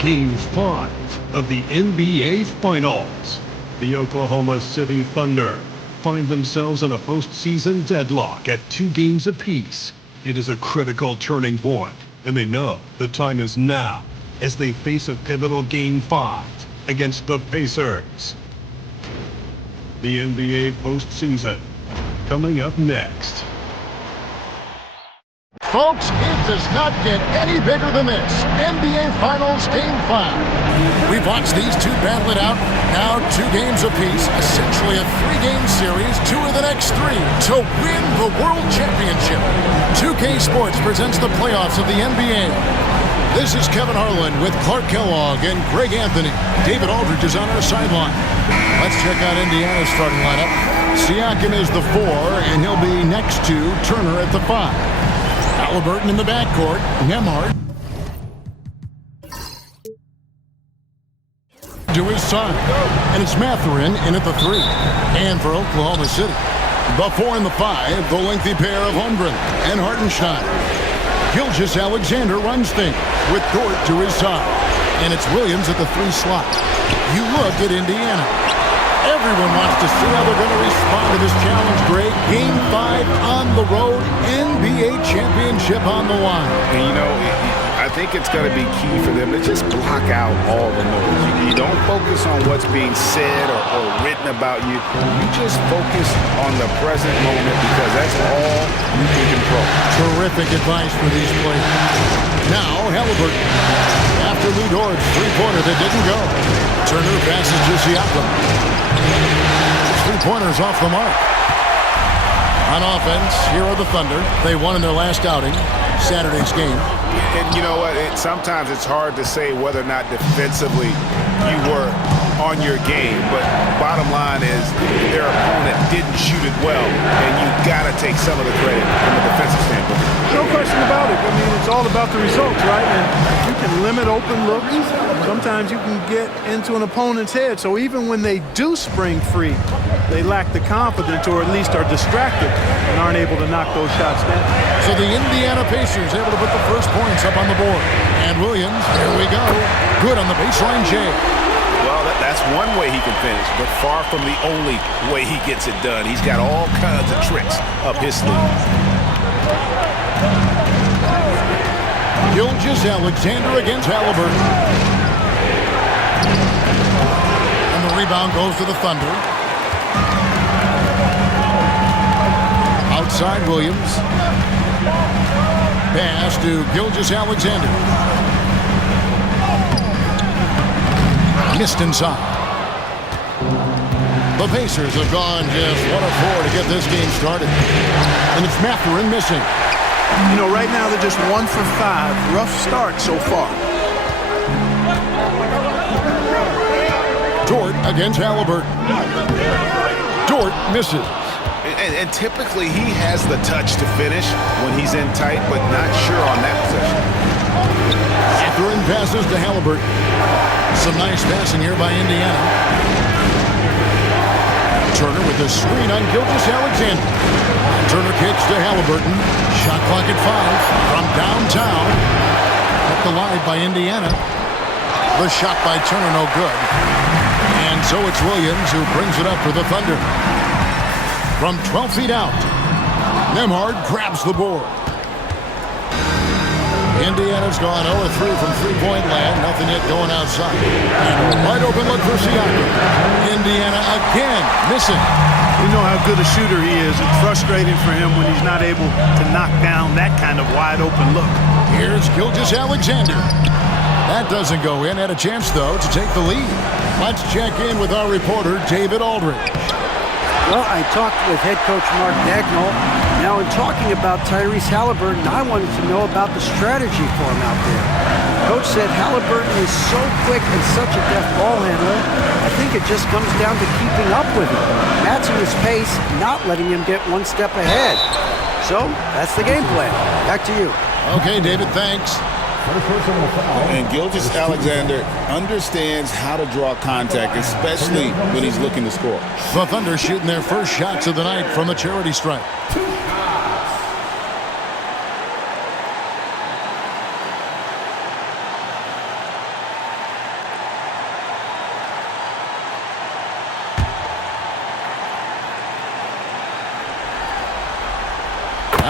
Game 5 of the NBA Finals. The Oklahoma City Thunder find themselves in a postseason deadlock at 2 games apiece. It is a critical turning point, and they know the time is now as they face a pivotal Game 5 against the Pacers. The NBA postseason coming up next. Folks, it does not get any bigger than this. NBA Finals Game 5. We've watched these two battle it out. Now 2 games apiece. Essentially a 3-game series. 2 of the next 3 to win the World Championship. 2K Sports presents the playoffs of the NBA. This is Kevin Harlan with Clark Kellogg and Greg Anthony. David Aldridge is on our sideline. Let's check out Indiana's starting lineup. Siakam is the 4, and he'll be next to Turner at the 5. Halliburton in the backcourt. Nembhard to his side. And it's Mathurin in at the 3. And for Oklahoma City, the 4 and the 5, the lengthy pair of Holmgren and Hartenstein. Gilgeous-Alexander runs things with Dort to his side. And it's Williams at the 3 slot. You look at Indiana. Everyone wants to see how they're going to respond to this challenge, Greg. Game 5 on the road, NBA championship on the line. And you know, I think it's going to be key for them to just block out all the noise. You don't focus on what's being said or written about you. You just focus on the present moment because that's all you can control. Terrific advice for these players. Now, Halliburton. After Lou Dort's 3-pointer that didn't go. Turner passes to Siakam. 3-pointers off the mark. On offense, here are the Thunder. They won in their last outing, Saturday's game. And you know what? Sometimes it's hard to say whether or not defensively you were on your game, but bottom line is their opponent didn't shoot it well, and you got to take some of the credit from a defensive standpoint. No question about it. I mean, it's all about the results, right? And you can limit open looks. Sometimes you can get into an opponent's head. So even when they do spring free, they lack the confidence or at least are distracted and aren't able to knock those shots down. So the Indiana Pacers able to put the first points up on the board. And Williams, here we go. Good on the baseline J. Well, that's one way he can finish, but far from the only way he gets it done. He's got all kinds of tricks up his sleeve. Gilgeous-Alexander against Halliburton. And the rebound goes to the Thunder. Outside Williams. Pass to Gilgeous-Alexander. Missed inside. The Pacers have gone just 1 of 4 to get this game started. And it's Mathurin missing. You know, right now they're just 1 for 5. Rough start so far. Dort against Halliburton. Dort misses. And typically he has the touch to finish when he's in tight, but not sure on that possession. Mathurin passes to Halliburton. Some nice passing here by Indiana. Turner with the screen on Gilgeous-Alexander. Turner kicks to Halliburton. Shot clock at 5 from downtown. Kept alive by Indiana. The shot by Turner no good. And so it's Williams who brings it up for the Thunder. From 12 feet out, Nembhard grabs the board. Indiana's gone 0-3 from 3-point land. Nothing yet going outside. And a wide open look for Siakam. Indiana again missing. We know how good a shooter he is. It's frustrating for him when he's not able to knock down that kind of wide open look. Here's Gilgeous-Alexander. That doesn't go in. Had a chance, though, to take the lead. Let's check in with our reporter, David Aldridge. Well, I talked with head coach Mark Dagnall. Now, in talking about Tyrese Halliburton, I wanted to know about the strategy for him out there. Coach said Halliburton is so quick and such a deft ball handler, I think it just comes down to keeping up with him, matching his pace, not letting him get 1 step ahead. So, that's the game plan. Back to you. Okay, David, thanks. And Gilgeous-Alexander understands how to draw contact, especially when he's looking to score. The Thunder shooting their first shots of the night from the charity stripe.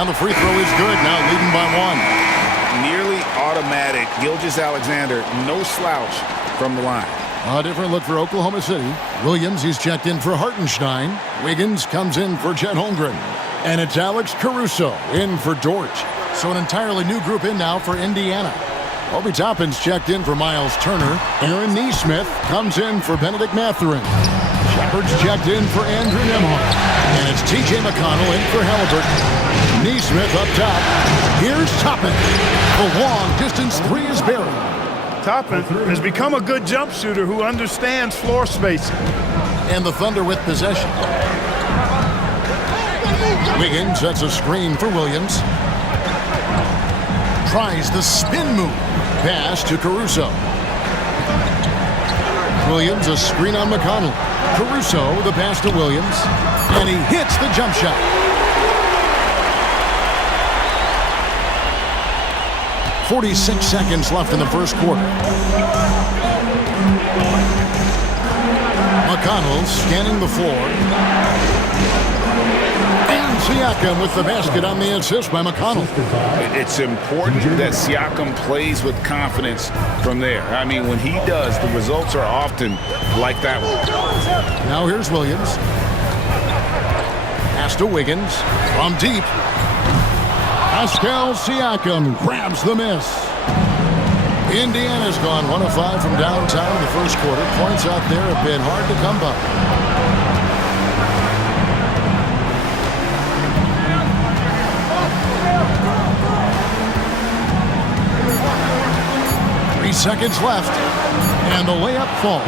And the free throw is good, now leading by 1. Nearly automatic. Gilgeous-Alexander, no slouch from the line. A different look for Oklahoma City. Williams, he's checked in for Hartenstein. Wiggins comes in for Chet Holmgren. And it's Alex Caruso in for Dort. So an entirely new group in now for Indiana. Obi Toppin's checked in for Miles Turner. Aaron Nesmith comes in for Benedict Mathurin. Shepard's checked in for Andrew Nembhard. And it's T.J. McConnell in for Halliburton. Nesmith up top. Here's Toppin. The long-distance three is buried. Toppin has become a good jump shooter who understands floor spacing. And the Thunder with possession. Wiggins sets a screen for Williams. Tries the spin move. Pass to Caruso. Williams, a screen on McConnell. Caruso, the pass to Williams. And he hits the jump shot. .46 seconds left in the first quarter. McConnell scanning the floor. And Siakam with the basket on the assist by McConnell. It's important that Siakam plays with confidence from there. I mean, when he does, the results are often like that one. Now here's Williams. Pass to Wiggins. From deep. Pascal Siakam grabs the miss. Indiana's gone 1 of 5 from downtown in the first quarter. Points out there have been hard to come by. Seconds left, and the layup falls.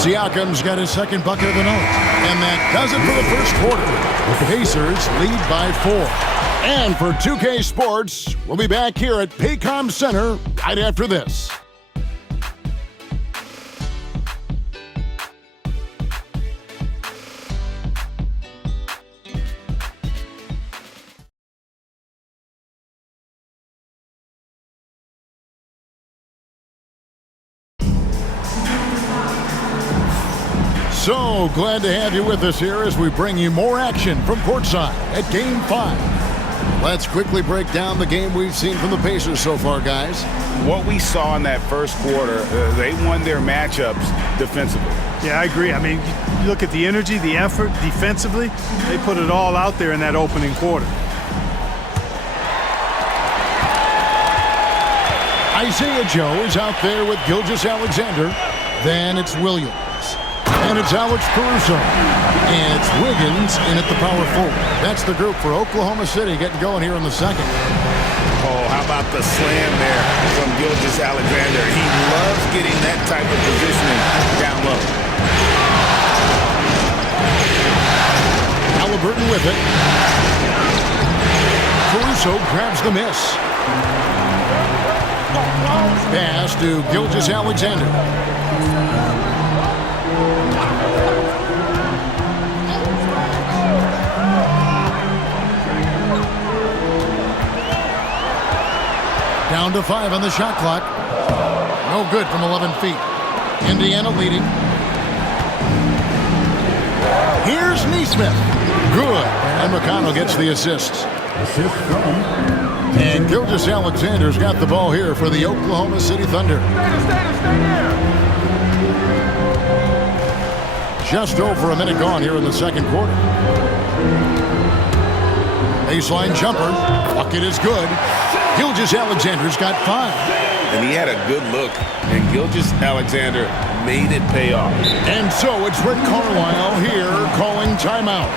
Siakam's got his second bucket of the night, and that does it for the first quarter. The Pacers lead by 4. And for 2K Sports, we'll be back here at Paycom Center right after this. So glad to have you with us here as we bring you more action from courtside at Game 5. Let's quickly break down the game we've seen from the Pacers so far, guys. What we saw in that first quarter, they won their matchups defensively. Yeah, I agree. I mean, you look at the energy, the effort defensively, they put it all out there in that opening quarter. Isaiah Joe is out there with Gilgeous-Alexander. Then it's Williams. And it's Alex Caruso. And it's Wiggins in at the power forward. That's the group for Oklahoma City getting going here in the second. Oh, how about the slam there from Gilgeous-Alexander? He loves getting that type of positioning down low. Halliburton with it. Caruso grabs the miss. Pass to Gilgeous-Alexander. Down to 5 on the shot clock. No good from 11 feet. Indiana leading. Here's Nesmith. Good. And McConnell gets the assists. And Gilgeous-Alexander's got the ball here for the Oklahoma City Thunder. Just over a minute gone here in the second quarter. Baseline jumper. Bucket is good. Gilgeous-Alexander's got 5. And he had a good look, and Gilgeous-Alexander made it pay off. And so it's Rick Carlisle here calling timeout.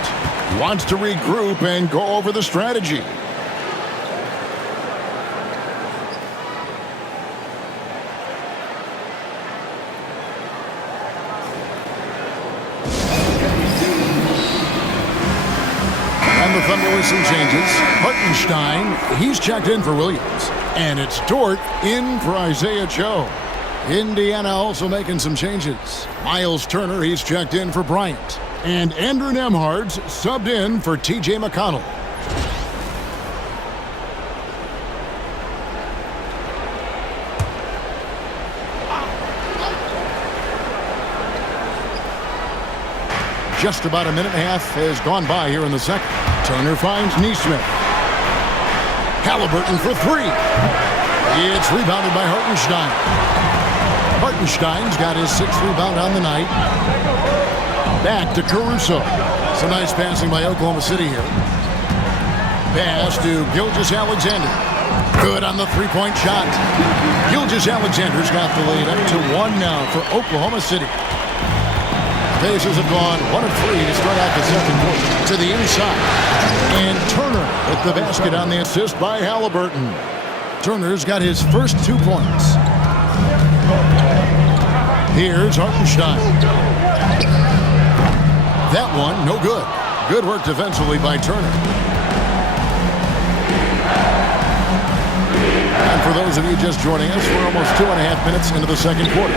He wants to regroup and go over the strategy. And the Thunder with some changes. Hartenstein, he's checked in for Williams. And it's Dort in for Isaiah Joe. Indiana also making some changes. Miles Turner, he's checked in for Bryant. And Andrew Nembhard's subbed in for T.J. McConnell. Just about a minute and a half has gone by here in the second. Turner finds Nesmith. Halliburton for three. It's rebounded by Hartenstein. Hartenstein's got his sixth rebound on the night. Back to Caruso. Some nice passing by Oklahoma City here. Pass to Gilgeous-Alexander. Good on the three-point shot. Gilgeous-Alexander's got the lead up to one now for Oklahoma City. Pacers have gone 1 of 3 to start out the second quarter. To the inside. And Turner with the basket on the assist by Halliburton. Turner's got his first 2 points. Here's Hartenstein. That one, no good. Good work defensively by Turner. And for those of you just joining us, we're almost 2.5 minutes into the second quarter.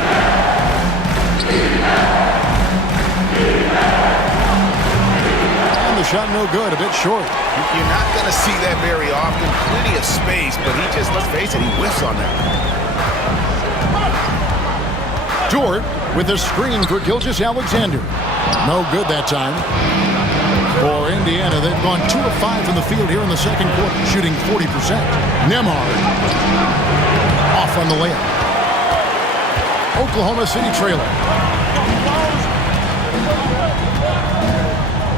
And the shot no good, a bit short. You're not going to see that very often. Plenty of space, but he just, let's face it, he whiffs on that. Dort with a screen for Gilgeous-Alexander. No good that time. For Indiana, they've gone 2 of 5 from the field here in the second quarter, shooting 40%. Nembhard off on the layup. Oklahoma City trailer.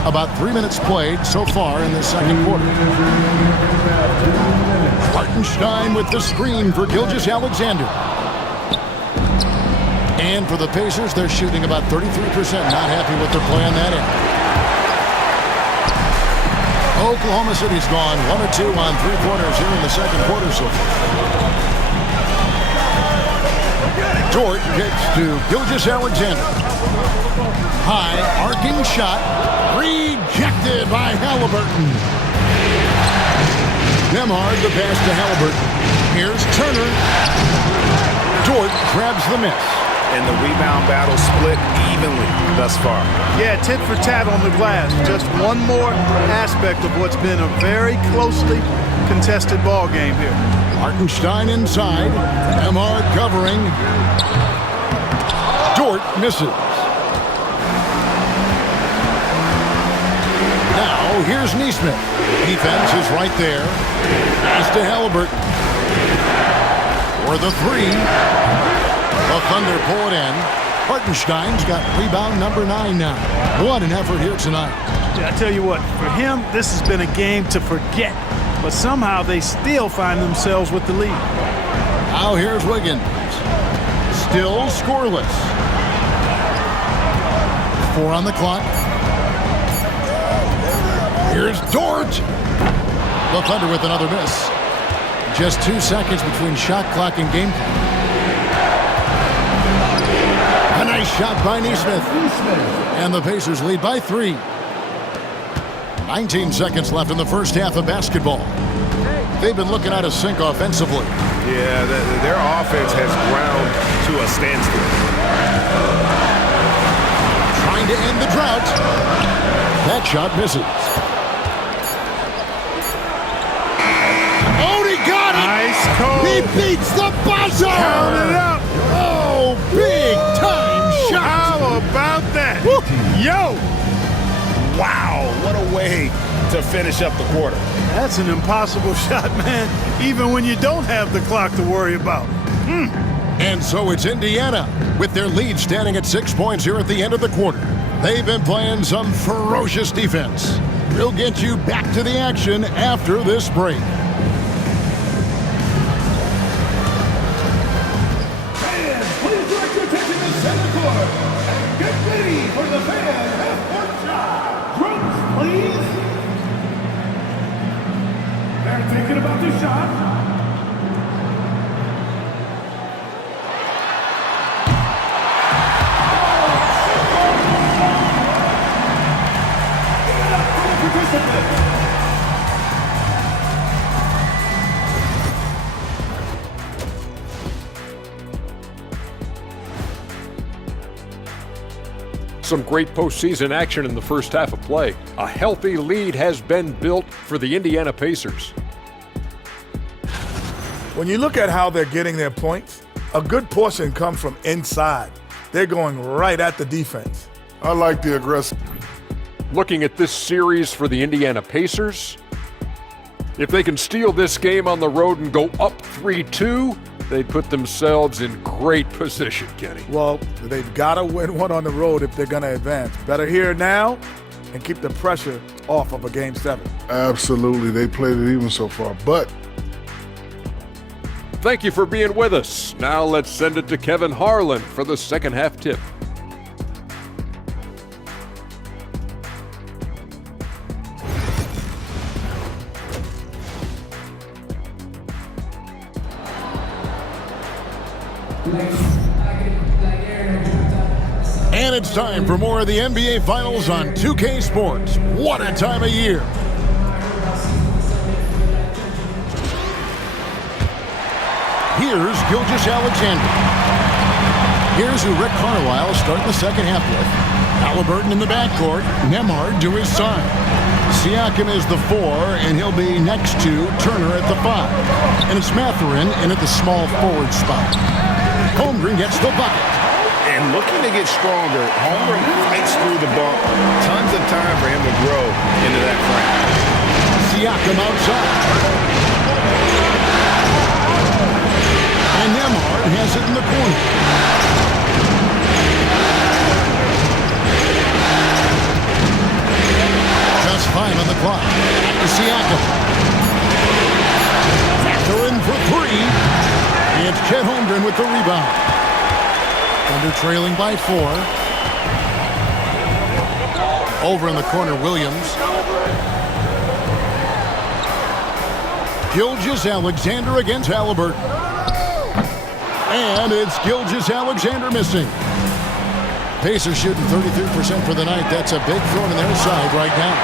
About 3 minutes played so far in the second quarter. Hartenstein with the screen for Gilgeous-Alexander. And for the Pacers, they're shooting about 33%. Not happy with their play on that end. Oklahoma City's gone 1 of 2 on 3 quarters here in the second quarter so far. Dort gets to Gilgeous-Alexander. High arcing shot. Rejected by Halliburton. Nembhard the pass to Halliburton. Here's Turner. Dort grabs the miss. And the rebound battle split evenly thus far. Yeah, tit for tat on the glass. Just one more aspect of what's been a very closely contested ball game here. Hartenstein inside. Nembhard covering. Dort misses. Now here's Nesmith. Defense is right there. Pass to Halliburton. For the three. The Thunder pull it in. Hartenstein's got rebound number 9 now. What an effort here tonight. I tell you what, for him, this has been a game to forget. But somehow they still find themselves with the lead. Now here's Wiggins. Still scoreless. 4 on the clock. Here's Dort. The Thunder with another miss. Just 2 seconds between shot clock and game clock. A nice shot by Nesmith. And the Pacers lead by 3. 19 seconds left in the first half of basketball. They've been looking out of sync offensively. Yeah, their offense has ground to a standstill. Trying to end the drought. That shot misses. Oh, he got it! Nice call. He beats the buzzer! Count it up. Oh, big time shot! How about that? Woo. Yo! Wow, what a way to finish up the quarter. That's an impossible shot, man, even when you don't have the clock to worry about. And so it's Indiana, with their lead standing at 6 points here at the end of the quarter. They've been playing some ferocious defense. We'll get you back to the action after this break. Fans, please direct your attention to center court and get ready for the fan half-court shot. Drums, please. They're thinking about the shot. Some great postseason action in the first half of play. A healthy lead has been built for the Indiana Pacers. When you look at how they're getting their points, a good portion comes from inside. They're going right at the defense. I like the aggressive. Looking at this series for the Indiana Pacers, If they can steal this game on the road and go up 3-2, they put themselves in great position, Kenny. Well, they've got to win one on the road if they're going to advance. Better here now and keep the pressure off of a Game 7. Absolutely. They played it even so far. But thank you for being with us. Now let's send it to Kevin Harlan for the second half tip. And it's time for more of the NBA Finals on 2K Sports. What a time of year. Here's Gilgeous-Alexander. Here's who Rick Carlisle starting the second half with. Halliburton in the backcourt, Nembhard to his side. Siakam is the 4, and he'll be next to Turner at the 5. And it's Mathurin in at the small forward spot. Holmgren gets the bucket. And looking to get stronger, Holmgren fights through the bump. Tons of time for him to grow into that frame. Siakam outside. And Nembhard has it in the corner. Just 5 on the clock. Back to Siakam. Mathurin for 3. It's Chet Holmgren with the rebound. Thunder trailing by 4. Over in the corner, Williams. Gilgeous-Alexander against Halliburton. And it's Gilgeous-Alexander missing. Pacers shooting 33% for the night. That's a big throw on their side right now.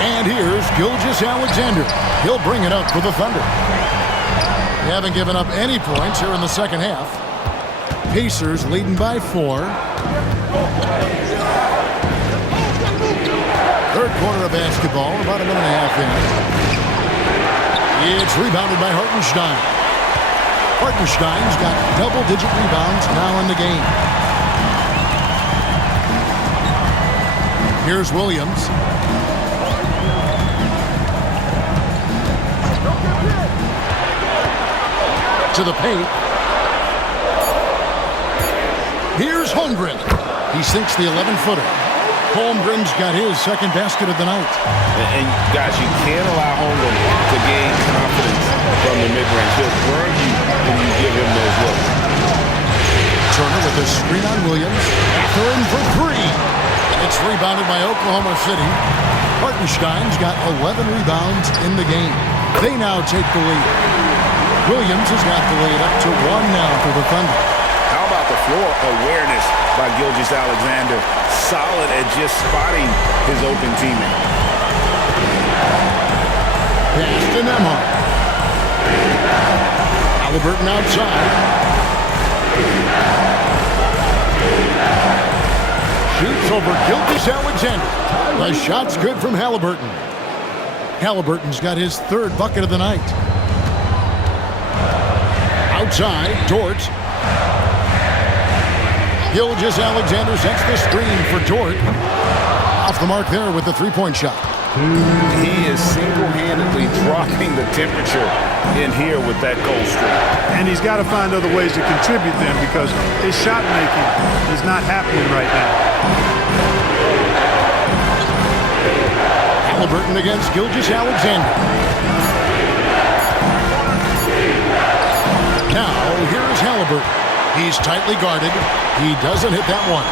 And here's Gilgeous-Alexander. He'll bring it up for the Thunder. They haven't given up any points here in the second half. Pacers leading by 4. Third quarter of basketball, about a minute and a half in. It's rebounded by Hartenstein. Hartenstein's got double-digit rebounds now in the game. Here's Williams. To the paint. Here's Holmgren. He sinks the 11-footer. Holmgren's got his second basket of the night. And guys, you can't allow Holmgren to gain confidence from the mid-range. He'll burn you when you give him those looks. Turner with a screen on Williams. Mathurin for 3. It's rebounded by Oklahoma City. Hartenstein's got 11 rebounds in the game. They now take the lead. Williams has got the lead up to 1 now for the Thunder. How about the floor awareness by Gilgeous-Alexander? Solid at just spotting his open teammate. Pass to Nembhard. Halliburton outside. Shoots over Gilgeous-Alexander. The shot's good from Halliburton. Halliburton's got his third bucket of the night. Outside, Dort. Gilgeous-Alexander sets the screen for Dort. Off the mark there with the three-point shot. He is single-handedly dropping the temperature in here with that cold streak. And he's got to find other ways to contribute then because his shot making is not happening right now. Halliburton against Gilgeous-Alexander. Now, here's Halliburton. He's tightly guarded. He doesn't hit that one.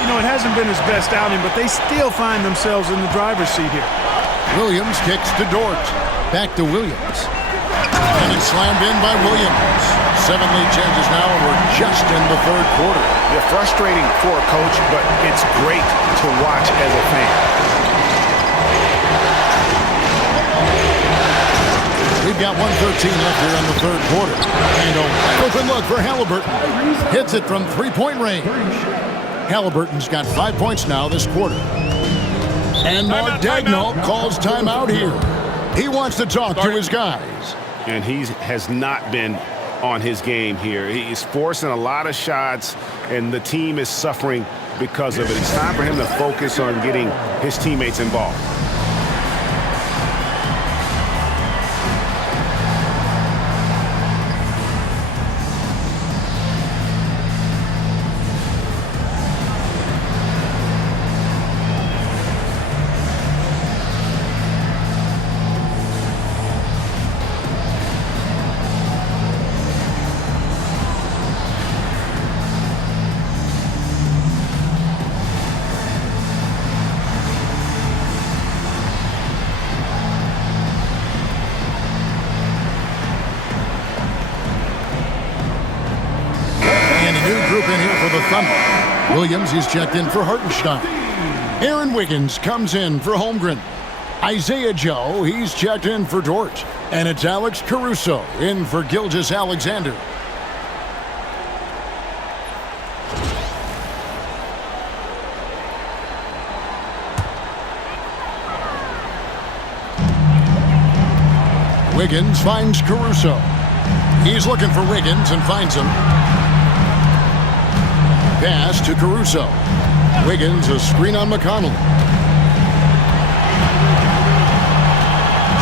You know, it hasn't been his best outing, but they still find themselves in the driver's seat here. Williams kicks to Dort. Back to Williams. And it's slammed in by Williams. 7 lead changes now, and we're just in the third quarter. They're frustrating for a coach, but it's great to watch as a fan. We've got 1:13 left here in the third quarter. And a open look for Halliburton. Hits it from three-point range. Halliburton's got 5 points now this quarter. And Mark Daigneault calls timeout here. He wants to talk to his guys. And he has not been on his game here. He's forcing a lot of shots, and the team is suffering because of it. It's time for him to focus on getting his teammates involved. group in here for the Thunder. Williams, he's checked in for Hartenstein. Aaron Wiggins comes in for Holmgren. Isaiah Joe, he's checked in for Dort. And it's Alex Caruso in for Gilgeous-Alexander. Wiggins finds Caruso. He's looking for Wiggins and finds him. Pass to Caruso. Wiggins, a screen on McConnell.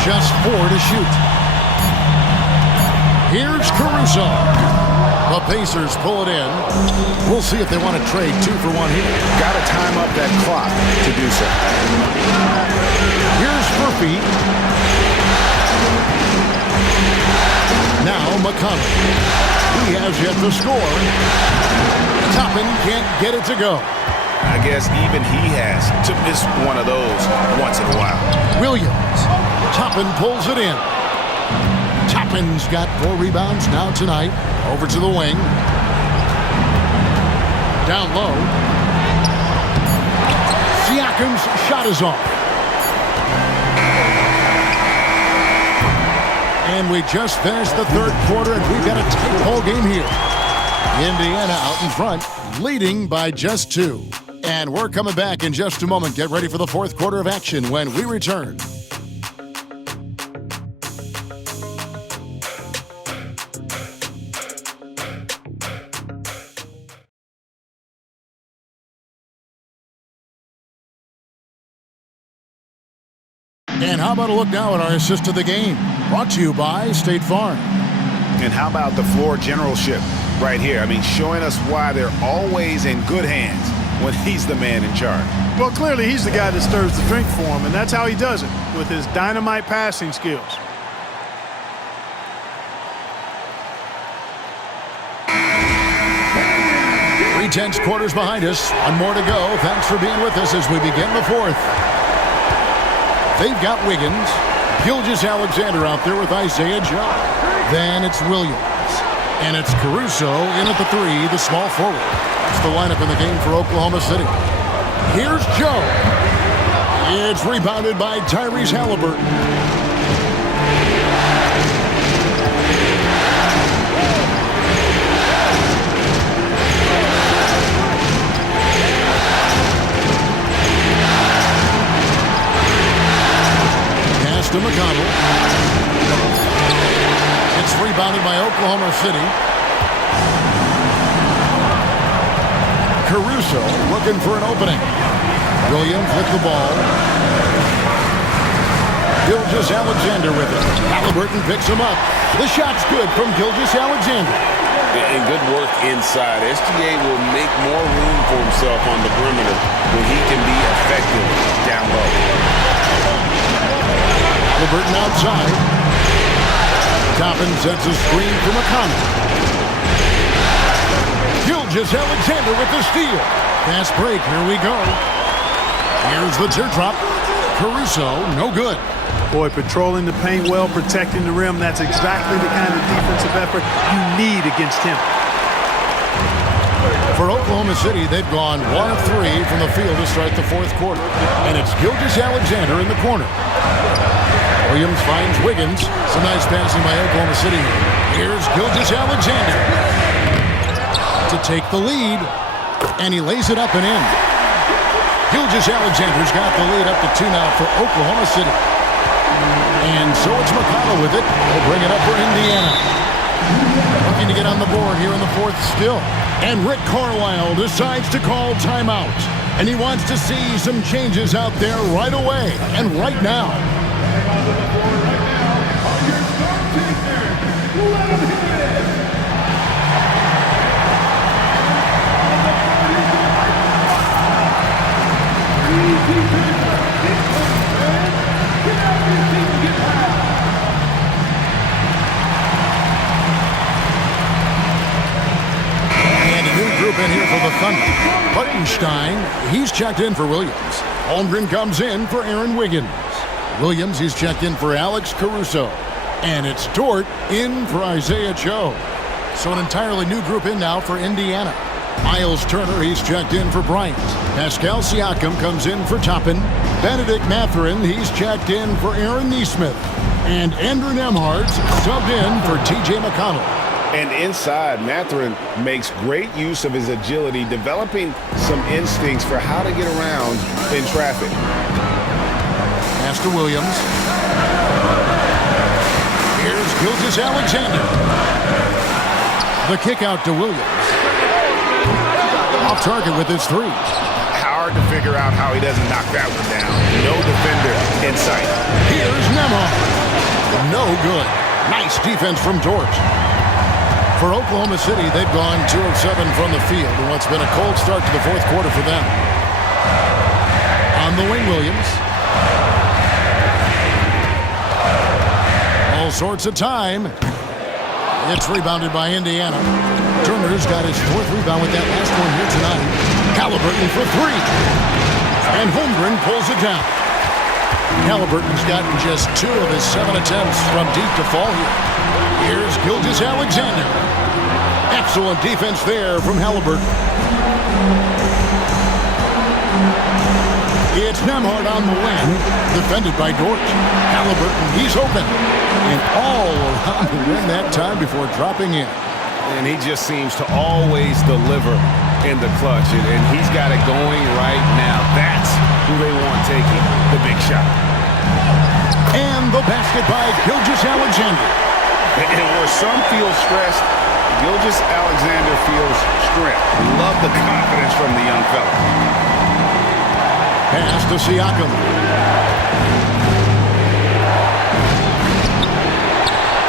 Just 4 to shoot. Here's Caruso. The Pacers pull it in. We'll see if they want to trade 2 for 1 here. Got to time up that clock to do so. Here's Murphy. Now McConnell. He has yet to score. Toppin can't get it to go. I guess even he has to miss one of those once in a while. Williams. Toppin pulls it in. Toppin's got 4 rebounds now tonight. Over to the wing. Down low. Siakam's shot is off. And we just finished the third quarter, and we've got a tight ball game here. Indiana out in front, leading by just 2. And we're coming back in just a moment. Get ready for the fourth quarter of action when we return. And how about a look now at our assist of the game? Brought to you by State Farm. And how about the floor generalship right here? I mean, showing us why they're always in good hands when he's the man in charge. Well, clearly he's the guy that stirs the drink for him, and that's how he does it, with his dynamite passing skills. Three-tenths quarters behind us. One more to go. Thanks for being with us as we begin the fourth. They've got Wiggins. Gilgeous-Alexander out there with Isaiah Joe. Then it's Williams. And it's Caruso in at the 3, the small forward. That's the lineup in the game for Oklahoma City. Here's Joe. It's rebounded by Tyrese Halliburton. Pass to McConnell. It's rebounded by Oklahoma City. Caruso looking for an opening. Williams with the ball. Gilgeous-Alexander with it. Halliburton picks him up. The shot's good from Gilgeous-Alexander. And good work inside. SGA will make more room for himself on the perimeter when he can be effective down low. Halliburton outside. Toppin sets a screen for McConnell. Gilgeous-Alexander with the steal. Fast break, here we go. Here's the teardrop. Caruso, no good. Boy, patrolling the paint well, protecting the rim, that's exactly the kind of defensive effort you need against him. For Oklahoma City, they've gone 1 of 3 from the field to start the fourth quarter. And it's Gilgeous-Alexander in the corner. Williams finds Wiggins. Some nice passing by Oklahoma City. Here's Gilgeous-Alexander to take the lead. And he lays it up and in. Gilgeous-Alexander's got the lead up to 2 now for Oklahoma City. And so it's McConnell with it. He'll bring it up for Indiana. Looking to get on the board here in the fourth still. And Rick Carlisle decides to call timeout. And he wants to see some changes out there right away and right now. And a new group in here for the Thunder. Hartenstein, he's checked in for Williams. Holmgren comes in for Aaron Wiggins. Williams, he's checked in for Alex Caruso. And it's Dort in for Isaiah Joe. So an entirely new group in now for Indiana. Miles Turner, he's checked in for Bryant. Pascal Siakam comes in for Toppin. Benedict Mathurin, he's checked in for Aaron Nesmith. And Andrew Nembhard's subbed in for T.J. McConnell. And inside, Mathurin makes great use of his agility, developing some instincts for how to get around in traffic. Pass to Williams. Here's Gilgeous-Alexander. The kick out to Williams. Off target with his three. Hard to figure out how he doesn't knock that one down. No defender in sight. Here's Nembhard. No good. Nice defense from Dort. For Oklahoma City, they've gone 2 of 7 from the field in what's been a cold start to the fourth quarter for them. On the wing, Williams. All sorts of time. It's rebounded by Indiana. Turner's got his 4th rebound with that last one here tonight. Halliburton for 3. And Holmgren pulls it down. Halliburton's gotten just 2 of his 7 attempts from deep to fall here. Here's Gilgeous-Alexander. Excellent defense there from Halliburton. It's Nembhard on the wing, defended by Dort. Halliburton, he's open. And all around the rim that time before dropping in. And he just seems to always deliver in the clutch. And he's got it going right now. That's who they want taking the big shot. And the basket by Gilgeous-Alexander. And where some feel stressed, Gilgeous-Alexander feels strength. Love the confidence from the young fella. Pass to Siakam.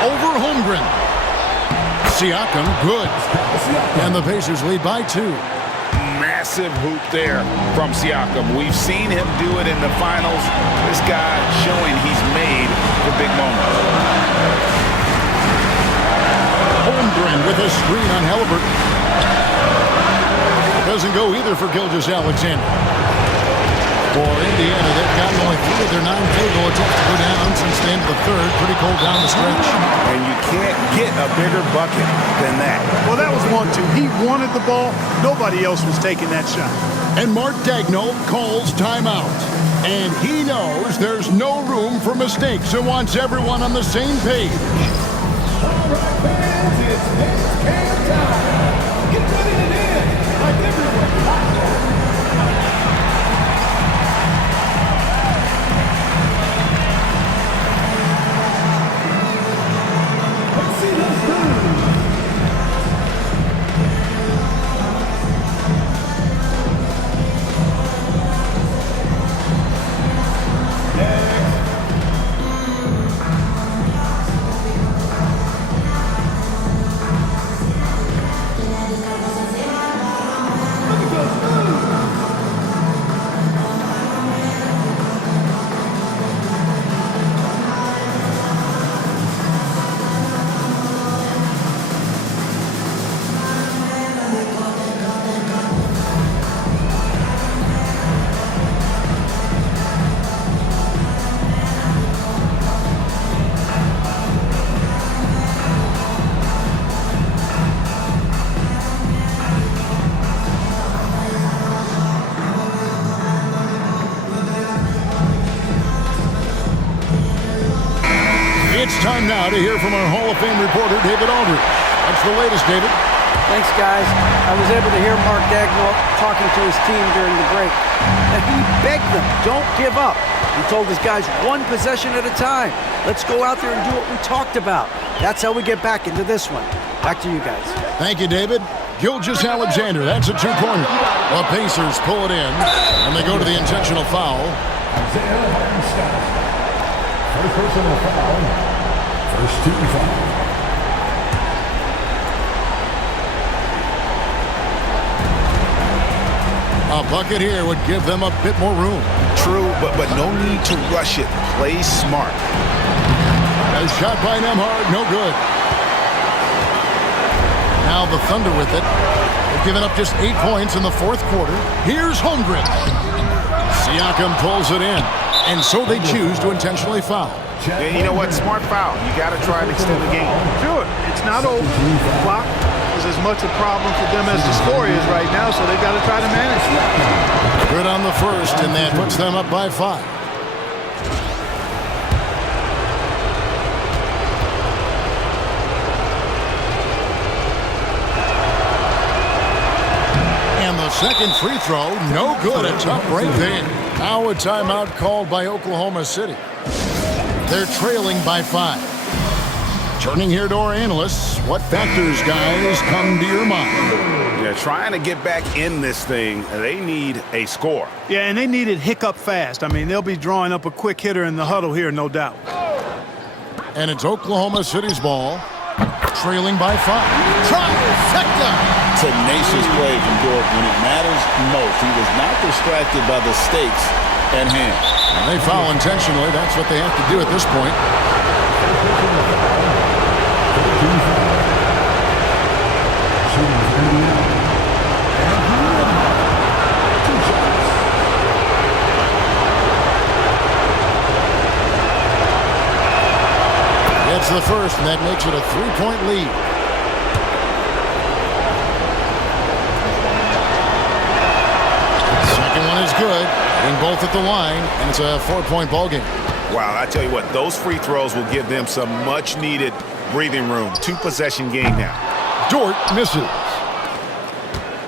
Over Holmgren. Siakam, good. And the Pacers lead by 2. Massive hoop there from Siakam. We've seen him do it in the finals. This guy showing he's made for big moments. Holmgren with a screen on Halliburton. Doesn't go either for Gilgeous-Alexander. For Indiana, they've gotten only 3 of their 9 field goal attempts to go down since the end of the 3rd. Pretty cold down the stretch. And you can't get a bigger bucket than that. Well, that was 1-2. He wanted the ball. Nobody else was taking that shot. And Mark Daigneault calls timeout. And he knows there's no room for mistakes and wants everyone on the same page. All right, fans, it's next can time. Get ready to dance like everyone out there. Let's see those moves. It's time now to hear from our Hall of Fame reporter, David Aldridge. That's the latest, David. Thanks, guys. I was able to hear Mark Daigneault talking to his team during the break. And he begged them, don't give up. He told his guys 1 possession at a time. Let's go out there and do what we talked about. That's how we get back into this one. Back to you guys. Thank you, David. Gilgeous-Alexander, that's a 2-pointer. The Pacers pull it in, and they go to the intentional foul. Isaiah Hartenstein. First personal foul. First team foul. A bucket here would give them a bit more room. True, but no need to rush it. Play smart. A shot by Nembhard, no good. Now the Thunder with it. They've given up just 8 points in the fourth quarter. Here's Holmgren. Siakam pulls it in, and so they choose to intentionally foul. And you know what? Smart foul. You got to try and extend the game. Sure, it's not over. The clock is as much a problem for them as the score is right now, so they've got to try to manage it. Good on the first, and that puts them up by 5. And the second free throw, no good. A tough break there. Now a timeout called by Oklahoma City. They're trailing by 5. Turning here to our analysts, what factors, guys, come to your mind? Yeah, trying to get back in this thing, they need a score. Yeah, and they need it hiccup fast. I mean, they'll be drawing up a quick hitter in the huddle here, no doubt. And it's Oklahoma City's ball, trailing by 5. Trifecta! Tenacious play from Dort when it matters most. He was not distracted by the stakes at hand. And they foul intentionally. That's what they have to do at this point. Gets the first, and that makes it a 3-point lead. Second one is good. Hitting both at the line, and it's a 4-point ball game. Wow, I tell you what, those free throws will give them some much-needed breathing room. 2-possession game now. Dort misses.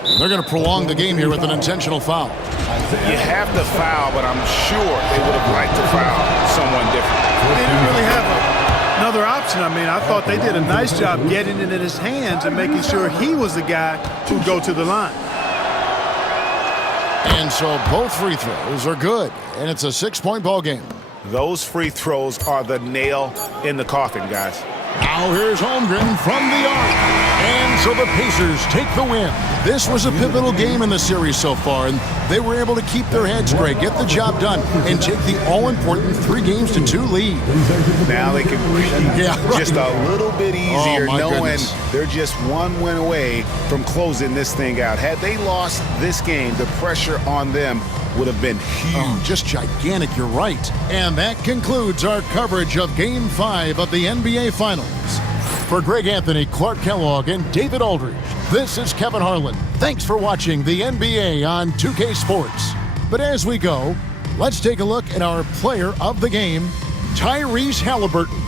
And they're going to prolong the game here with an intentional foul. You have to foul, but I'm sure they would have liked to foul someone different. They didn't really have another option. I mean, I thought they did a nice job getting it in his hands and making sure he was the guy who'd go to the line. And so both free throws are good, and it's a 6-point ball game. Those free throws are the nail in the coffin, guys. Now here's Holmgren from the arc. And so the Pacers take the win. This was a pivotal game in the series so far, and they were able to keep their heads straight, get the job done, and take the all-important 3-2 lead. Now they can breathe just a little bit easier, knowing goodness. they're just one win away from closing this thing out. Had they lost this game, the pressure on them would have been huge. Oh, just gigantic, you're right. And that concludes our coverage of Game 5 of the NBA Finals. For Greg Anthony, Clark Kellogg, and David Aldridge, this is Kevin Harlan. Thanks for watching the NBA on 2K Sports. But as we go, let's take a look at our player of the game, Tyrese Halliburton.